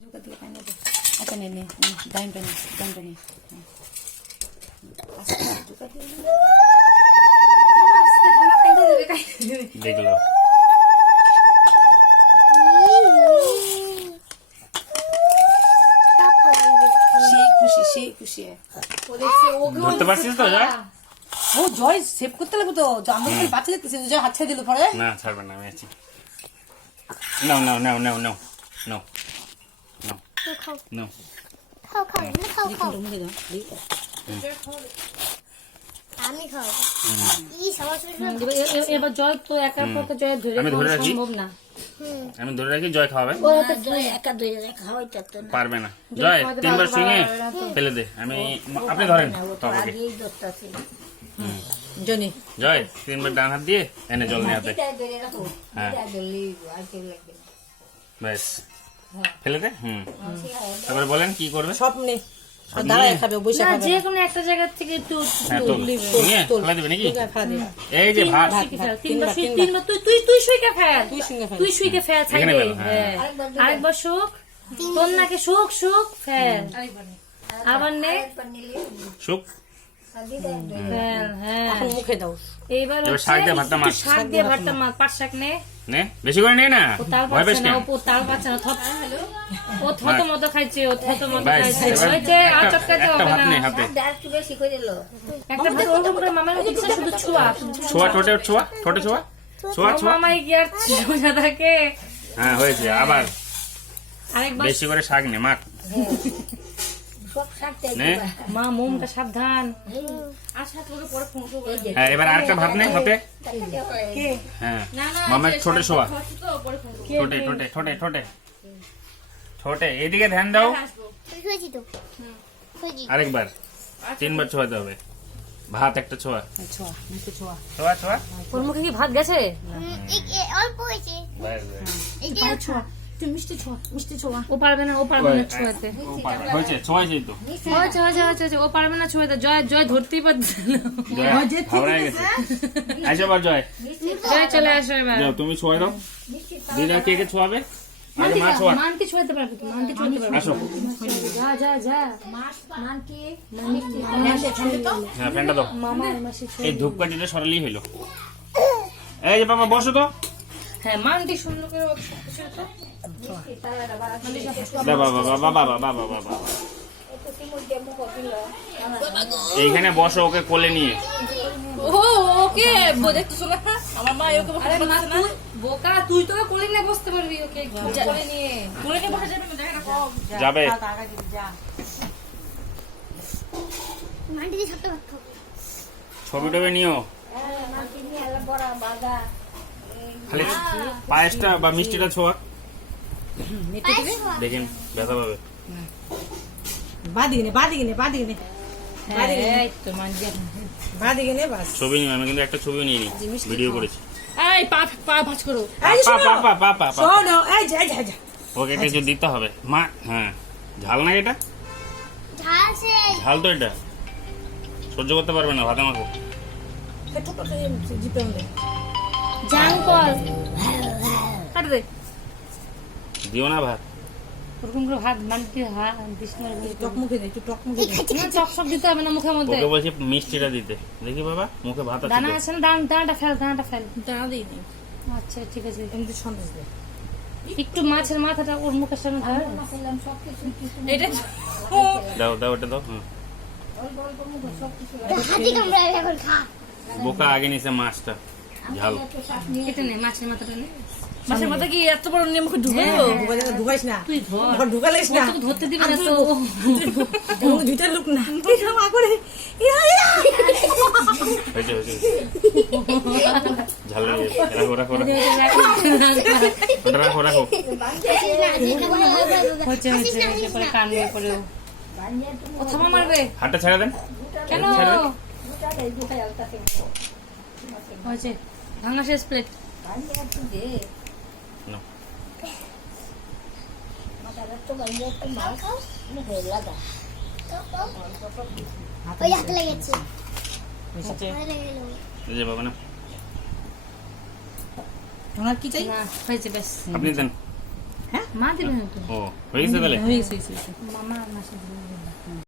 আচ্ছা নে নে ডাইনটা নে দেখলো সেই খুশি ধরতে পারছিস তো জয়? ও জয় সেভ করতে লাগবে তো আমরা বাচ্চা দেখতেছি জয় হাত ছেড়ে দিল পরে না ছাড়বে না, আমি আছি। নাও নাও নাও নাও নাও নাও নাও নাও মুখে দাও আমি খাবো ই সবার এবার জয় তো একার পর তো জয় ধরে আমি ধরে রাখি। সম্ভব না। আমি ধরে রাখি, জয় খাওয়াবে। একা দুই খাওয়াই তো না পারবে না জয়, তিনবার সুইঙে ফেলে দে। আপনি ধরেন তবাকে। জনি জয় তিনবার ডান হাত দিয়ে এনে জল নিয়ে হাতে। হ্যাঁ ব্যাস ফেলে দে। তারপরে বলেন কি করবে। সব নে দাঁড়ায় খাবে বসে না খাবে যে কোনো একটা জায়গা থেকে একটু হ্যাঁ তো নিয়ে ফেলে দিবে নাকি? ফেলা দে এই যে ভাত তিনবার তুই শুইকে ফেল তুই সঙ্গে ফেল তুই শুইকে ফেল এখানে সাইডে ফেল, হ্যাঁ। আরেকবার শুক তোর নাকে শুক শুক ফেল আবার নে সুখ ফেল হ্যাঁ এখন মুখে দাও এইবার এবার শাক দিয়ে ভাতটা মাখ। শাক দিয়ে ভাতটা মাখ পাট শাক নে নে বেশি করে নে না, ও তাল ভয় পাচ্ছে পেস না কেন? ও তাল পাচ্ছে না ও থত মতো খাইছে ও থত মতো ব্যাস, খাইছে এবার হয়েছে আর চটকাইতে একটা হবে ভাত নে না হাতে। একটা ভাত ওরকম করে মামার দিচ্ছে শুধু ছোঁয়া ছোঁয়া ঠোঁটে ছোঁয়া, ঠোঁটে ছোঁয়া ছোঁয়া ছোঁয়া। মামাই কি আর ছোঁয়া থাকে হ্যাঁ হয়েছে। আবার আরেকবার বেশি করে শাক নে মাখ নে। মা মোমটা সাবধান হ্যাঁ এবার আরেকটা ভাত নে হাতে। হ্যাঁ মামের ছোটে শোয়া, ঠোঁটে ঠোঁটে ঠোঁটে ঠোঁটে ঠোঁটে এদিকে ধ্যান দাও। হয়েছি তো হয়েছি আরেকবার তিনবার ছোঁয়াতে হবে। ভাত একটা ছোঁয়া ছোয়া মুখে ছোয়া ছোঁয়া ছোঁয়া। ওর মুখে কি ভাত গেছে অল্প হয়েছে ব্যাস, ব্যাস। এই যে ছোয়া তুই মিষ্টি ছোয়া ও পারবে না ছোঁয়াতে ও পারবে। হয়েছে ছোঁয়াছেই তো। হয়েছে ও পারবে না ছোঁয়াতে জয় জয় ধরতেই পারছে না জয় হাওড়ায় গেছে। আসো আবার জয়, জয় চলে আসো এবার যাও তুমি ছোঁয়া দাও। দিদা কে কে ছোঁয়াবে? আগে মা ছোঁয়া। মানকে ছোঁয়াতে পারবে তো মানকে ছোঁয়াতে পারবে আসো যা হ্যাঁ ফ্যানটা দাও। মামা মাসি এই ধূপকাঠিটা সরালেই হইলো। এই যে বাবা বসো তো। হ্যাঁ মানটি সুন্দর করে বাবা বাবা বাবা বাবা বাবা বাবা এইখানে বসো ওকে কোলে নিয়ে। ওকে দেখতেছো না আমার মা ওকে আরে মা তুই বোকা তুই তো কোলে নিয়ে বসতে পারবি ওকে কোলে নিয়ে বসা যাবে না দেখা না যাবে মাটি দিয়ে ছোট্ট ভাত খাবো ছবি টবি নিও। খালি পায়েসটা বা মিষ্টিটা ছোঁয়া দেখেন ব্যথা পাবে। বাদিকে নে এই তো মান দিয়া বাদিকে নে বাস ছবি নিও, আমি কিন্তু একটা ছবিও নিয়ে নি, ভিডিও করেছি। এই পা ভাঁজ করো পা পা পা পা পা পা। শোনো এই যা ওকে এটা কিছু দিতে হবে মা। হ্যাঁ ঝাল না এটা, ঝাল সে ঝাল তো এটা সহ্য করতে পারবে না ভাতে মাখো। জিপে দে জাঙ্কল কাট দে দিও না ভাত। ওরকম করে ভাত মানতে হাত দিস না টক মুখে দে একটু টক মুখে দে না চপ সব দিতে হবে না মুখের মধ্যে ওকে বলছি মিষ্টিটা দিতে। দেখি বাবা মুখে ভাত আছে দানা তো। আছে না দানাটা ফেল দাঁড়া দিই নে আচ্ছা ঠিক আছে এমনি সন্দেশ দে একটু মাছের মাথাটা ওর মুখের সামনে ধর এটা দাও দাও ওটা দাও। হুম। হাতি কামড়ায় এখন খা বোকা আগে নিছে মাছটা ঝাল। কেটে নে মাছের মাথাটা নে মাছের মাথা কি এত বড় নিয়ে মুখে ঢুকে ঢুকাইস না তুই ধর ঢুকালিস না তোকে ধরতে দিবে না তো দুইটা লোক না কি খাওয়া করে হয়েছে হয়েছে ঝাল লেগে গেছে। রাখো রাখো রাখো ওটা রাখো রাখো। হচ্ছে পরে কান্না করে ও থামা মারবে হাতটা ছেড়ে দেন। কেন হয়েছে ভাঙা শেষ প্লেট নাও। ওই হাতে লেগেছে এই যে বাবা না তোমার কি চাই না হয়েছে বেশ আপনি দেন। হ্যাঁ মা দিবে না তো ও হয়ে গেছে তাহলে হয়ে গেছে, হয়ে গেছে। মামা মাসে দিবে